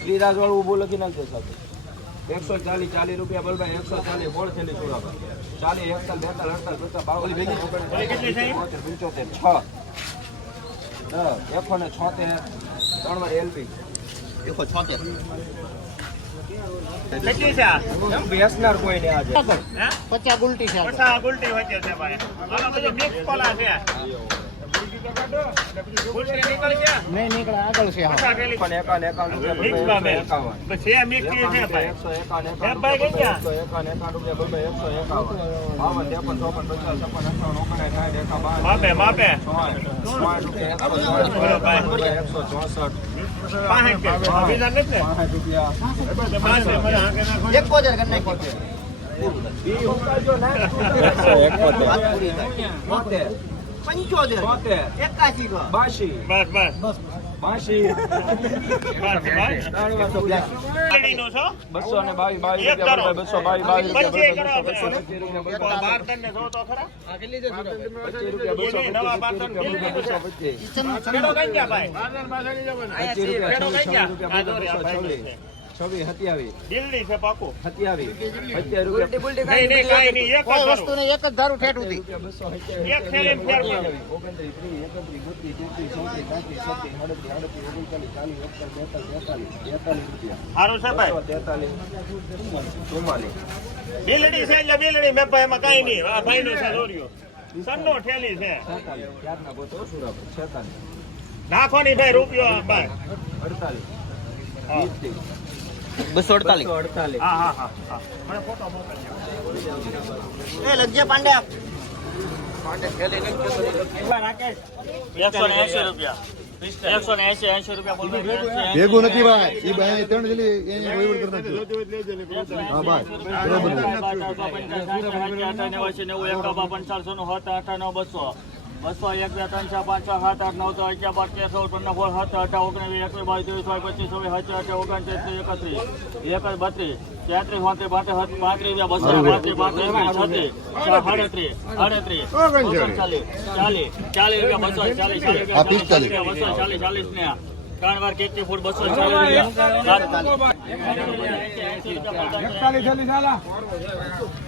શ્રીરાજ વાળું ઊભું લખી નાખજો સાથે. એકસો ચાલીસ ચાલીસ રૂપિયા બલભાઈ એકસો ચાલીસ હોળ થેલી ચૂડા ચાલીસ એકતાલ બેતાલ અડતાલ પચાસ બાવન પંચોતેર પંચોતેર છ. એકસો ને છોતેર ત્રણ વાર એલપી એકસો છોતેર? પચાસ ગુલટી છે પચાસ ગુલટી વચ્ચે છે ભાઈ. મિક્સ કોલા છે? નહીં નીકળે આગળ છે એકસો ચોસઠ. એકોતેર પંચોતેર. એકાશી બાશી, બસ. બસ બસ. છો? બસો ને બાવીસ, બાવીસ. બસો, બસો બાવીસ, બાવીસ પચીસ રૂપિયા બસો? પચીસ રૂપિયા બસો, એ નહીં, નવા બાર પચીસ તન રૂપિયા બસો, પચીસ. ખેડો કઈ ગયા ભાઈ? પચીસ રૂપિયા, ખેડો કઈ છવ્વીસ, ગયા? છવ્વીસ આ રૂપિયા જો રે, આ બસો, ભાઈ છવ્વીસ. છે. છવ્વીસ, સત્યાવીસ, દિલ્હી છે પાકો સત્યાવીસ, સત્યાવીસ રૂપિયા નહીં નહીં કાંઈ નહીં એક જ વસ્તુ ને એક જ ધારું ઠેઠું સત્યાવીસ, એક થેલીમાં ફેર ઓગણત્રીસ, ત્રીસ, એકત્રીસ, બત્રીસ, તેત્રીસ, ચોત્રીસ, પાંત્રીસ, છત્રીસ, અડત્રીસ અડત્રીસ ઓગણચાલીસ, ચાલીસ, એકતાલીસ, બેતાલીસ, તેતાલીસ, રૂપિયા. સારું છે ભાઈ તેતાલીસ, ચુમ્માલીસ. બિલડી છે એટલે બિલડી મેં ભાઈ એમાં કાંઈ નહીં આ ભાઈનો છે દોર્યો સન્નો ઠેલી છે નાખો ની ભાઈ રૂપિયો ભાઈ અડતાલીસ, બસો બસો અડતાલીસ. હા હા હા હા મને ફોટો મોકલજો એ લજ્જે પાંડે એકસો ને એસી રૂપિયા એકસો ને એસી એસી રૂપિયા બોલ ભેગું નથી ભાઈ એ ભાઈ ત્રણ જેટલી વહીવટ કરી હા ભાઈ બરોબર બસો એક બે ત્રણ છ પાંચ છ સાત આઠ નવ તો અગિયાર બાર તેર ચૌદ પંદર સોળ સત્તર અઢાર ઓગણીસ એકવીસ બાવીસ ત્રીસ ચોવીસ પચીસ ચોવીસ હજાર અઢાર ઓગણત્રીસ ત્રીસ એકત્રીસ એકત્રીસ બત્રીસ તેત્રીસ પાંત્રીસ પાંત્રીસ પાંત્રીસ બસો પાંત્રીસ પાંત્રીસ છત્રીસ સાડત્રીસ આડત્રીસ ઓગણચાલીસ ચાલીસ ચાલીસ રૂપિયા બસો ચાલીસ ચાલીસ રૂપિયા બસો ચાલીસ ચાલીસ ને ત્રણ વાર કેટલી ફૂટ બસો ચાલીસ રૂપિયા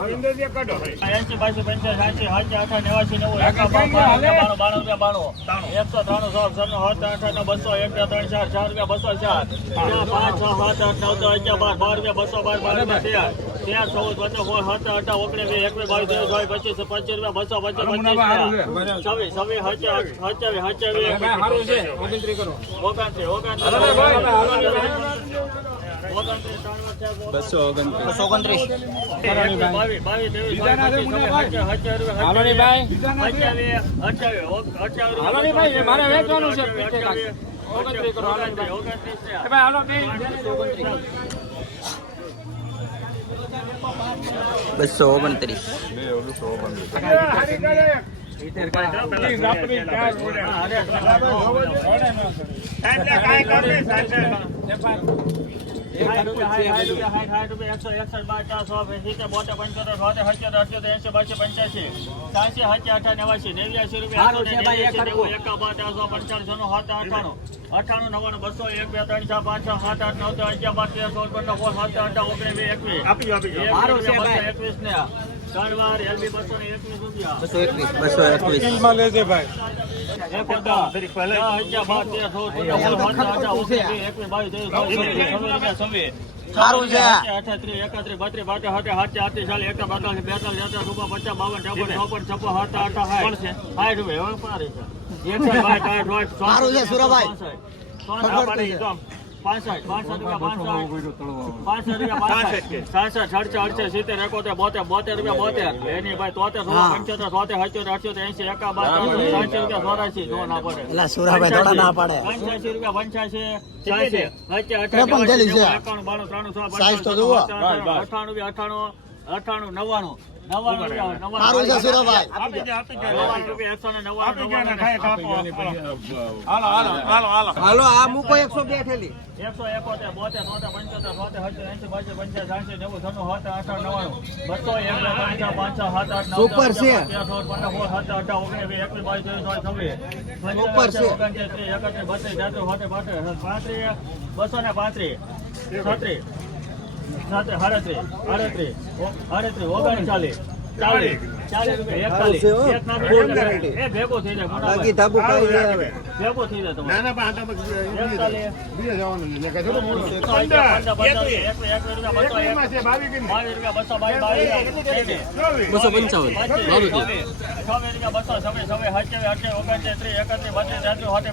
એસી બાસી પંચાસ સાસી સાચી અઠા નેવાસી નેવું એકા બાર બાર રૂપિયા બાણું બાણું બાણું એકસો ત્રાણું સો સન્નું સત્તર અઠાણું બસો એક ત્રણ ચાર ચાર રૂપિયા બસો ચાર. પાંચ છ સાત આઠ નવ દસ અગિયાર બાર બાર રૂપિયા બસો બાર બાર રૂપિયા તેર. તેર ચૌદ પચાસ સોળ સત્તર અઢાર ઓગણીસ વીસ એકવીસ બાવીસ ત્રેવીસ ચોવીસ પચીસ પચીસ રૂપિયા બસો પચીસ પચીસ છવ્વીસ છવ્વીસ સત્યાવીસ સત્યાવીસ સત્યાવીસ ઓગણત્રીસ ઓગણત્રીસ બસો ઓગણત્રીસ. ઓગણત્રીસ અઠ્યાવીસ મારે વેચવાનું છે ઓગણત્રીસ કરો ઓગણત્રીસ બસો ઓગણત્રીસ અઠાણું નવ્વાણું બસો એક બે ત્રણ ચાર પાંચ છ સાત આઠ નવ અગિયાર બાર તેર ચૌદ પંદર સોળ અઢાર ઓગણીસ વીસ એકવીસ. આપી આપી એકવીસ બસો ને એકવીસ રૂપિયા બસો એકવીસ બસો એકવીસ. સારું છે. સારું છે, સુરાભાઈ. પાંસઠ પાંસઠ રૂપિયા પાંસઠ. રૂપિયા પાંસઠ. સાસઠ અડસઠ અડસઠ સિત્તેર એકોતેર બોતેર બોતેર રૂપિયા બોતેર. એની ભાઈ તોતેર સોળ. પંચોતેર સોતેર અઠ્યોતેર એસી એકા બાર સાતસો રૂપિયા જો ના પડે. એલા સુરાભાઈ થોડા ના પાડે. પંચ્યાસી રૂપિયા પંચ્યાસી ચાલીસ છે. એકાણું બાણું ત્રાણું સો સાઈઝ તો જુઓ. અઠાણું બે અઠાણું અઠાણું નવ્વાણું. નવ્વાણું રૂપિયા નવ્વાણું. સારું છે સુરાભાઈ નવ્વાણું રૂપિયા એકસો ને નવ્વાણું નવ્વાણું. હાલો આ મૂકો ઠેલી બાસી છન્નું સત્તર અઠાવન નવ્વાણું બસો એક બે ત્રણ ચાર પાંચ છ સાત આઠ નવ સુપર છે. અગિયાર, તેર, ચૌદ, પંદર એકવીસ. બાવીસ ત્રેવીસ ચોવીસ. છવ્વીસ સુપર છે. ઓગણત્રીસ ત્રીસ એકત્રીસ બત્રીસ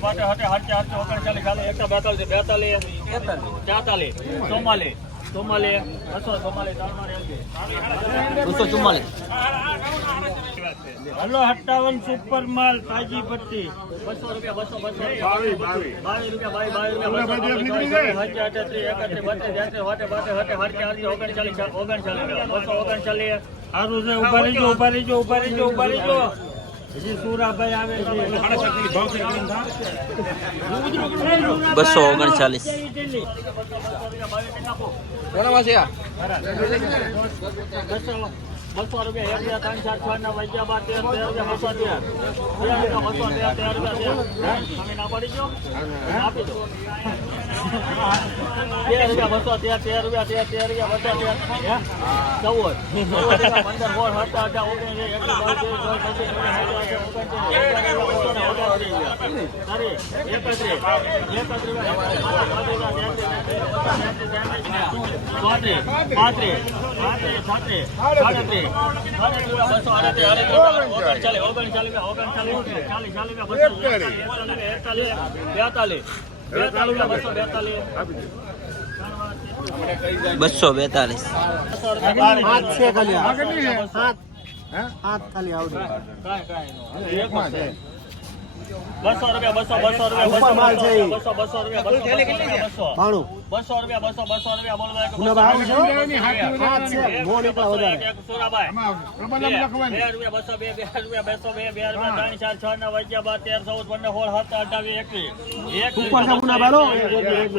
બસો આડત્રીસ ઓગણચાલીસ ચાલીસ ચાલીસ રૂપિયા એકતાલીસ સારું છે, બસો ચુમ્માલીસ હલો અઠાવન સુપર માલ તાજી પટ્ટી. બસો રૂપિયા બસો બસો. બાવીસ બાવીસ રૂપિયા બાવીસ બાવીસ રૂપિયા ઓગણચાલીસ ઓગણચાલીસ સારું છે ઊભા રહીજો ઊભા રહીજો ઊભા રહીજો ઊભા રહીજો. હજી ઓગણચાલીસ આવે છે બસો રૂપિયા એક અઢાર પાંત્રીસ પાંત્રીસ સાડત્રીસ બસો બેતાલીસ. હાથ ખાલી આવડે. બસો રૂપિયા બસો બસો રૂપિયા બસો બસો રૂપિયા બસો બસો બાણું. બસો રૂપિયા બસો બસો રૂપિયા એક સુરાભાઈ. રૂપિયા બસો બે બે રૂપિયા બસો બે બે રૂપિયા ત્રણ ચાર છ નવ અગિયાર બાર તેર ચૌદ પંદર સોળ સત્તર અઠાવીસ એકવીસ. એક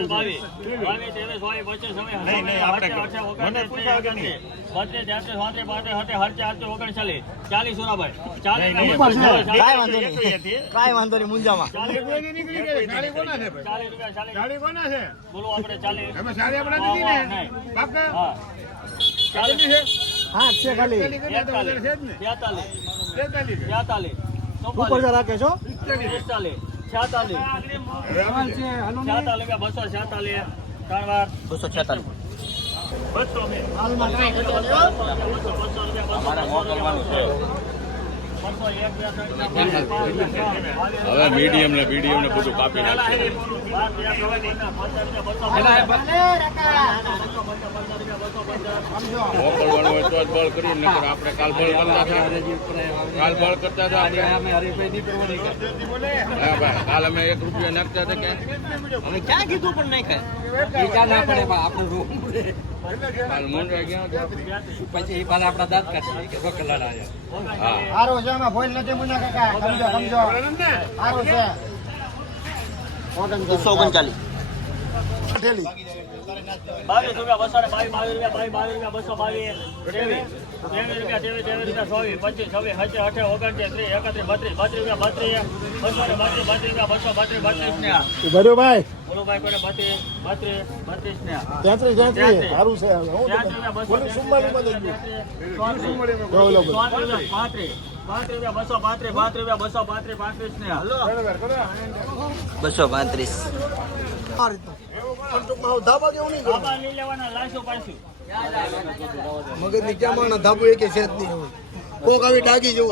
બાવીસ. બાવીસ ત્રેવીસ ચોવીસ પચીસ બત્રીસ તેત્રીસ ચોત્રીસ પાંત્રીસ હરચે ઓગણચાલીસ. ચાલીસ ચાલીસ વાંધો નહીં. મુંજામાં. બોલો આપણે ચાલીસ? હા છે? ખાલી. તેતાલીસ પિસ્તાલીસ. છાતાલીસ. છાતાલીસ બસો છાતાલીસ. ત્રણ વાર. બસો છેતાલીસ. બસો બે. હવે મીડિયમ ને મીડિયમ ને બધું કાપી નાખ્યું હોય તો જ બળ કરીએ નકર આપણે કાલ બળ કરતા હતા. કાલ બળ કરતા હતા આપણે. કાલ અમે એક રૂપિયા નાખતા હતા કે અમે ક્યાં કીધું પણ નહીં ખાય. ના પડે આપણું કાલ ગયા હતા પછી આપણા દાંત કાઢી કે રોકલા હા. આમાં ભોય નથી મુના કાકા સમજો સમજો. સારું છે. બસો ઓગણચાલીસ. બાવીસ રૂપિયા બસો ને બાવીસ બાવીસ રૂપિયા બાવીસ બાવીસ રૂપિયા બસો બાવીસ. ત્રેવીસ. ત્રેવીસ રૂપિયા ત્રેવીસ ત્રેવીસ રૂપિયા ચોવીસ પચીસ છવ્વીસ સત્તર અઠાર ઓગણત્રીસ ત્રીસ એકત્રીસ બત્રીસ બત્રીસ રૂપિયા બત્રીસ. બસો ને બત્રીસ બત્રીસ રૂપિયા બસો બત્રીસ બત્રીસ ને. ભર્યો ભાઈ. કોને બત્રીસ બત્રીસ બત્રીસ ને. તેત્રીસ તેત્રીસ. સારું છે હું બોલું સુમ્માલી માં. બોલો, બોલો. પાંત્રીસ. બસો પાંત્રીસ મગજ મગજની ક્યાં ધાબુ એક છે નહીં કોક આવી ડાગી જેવું.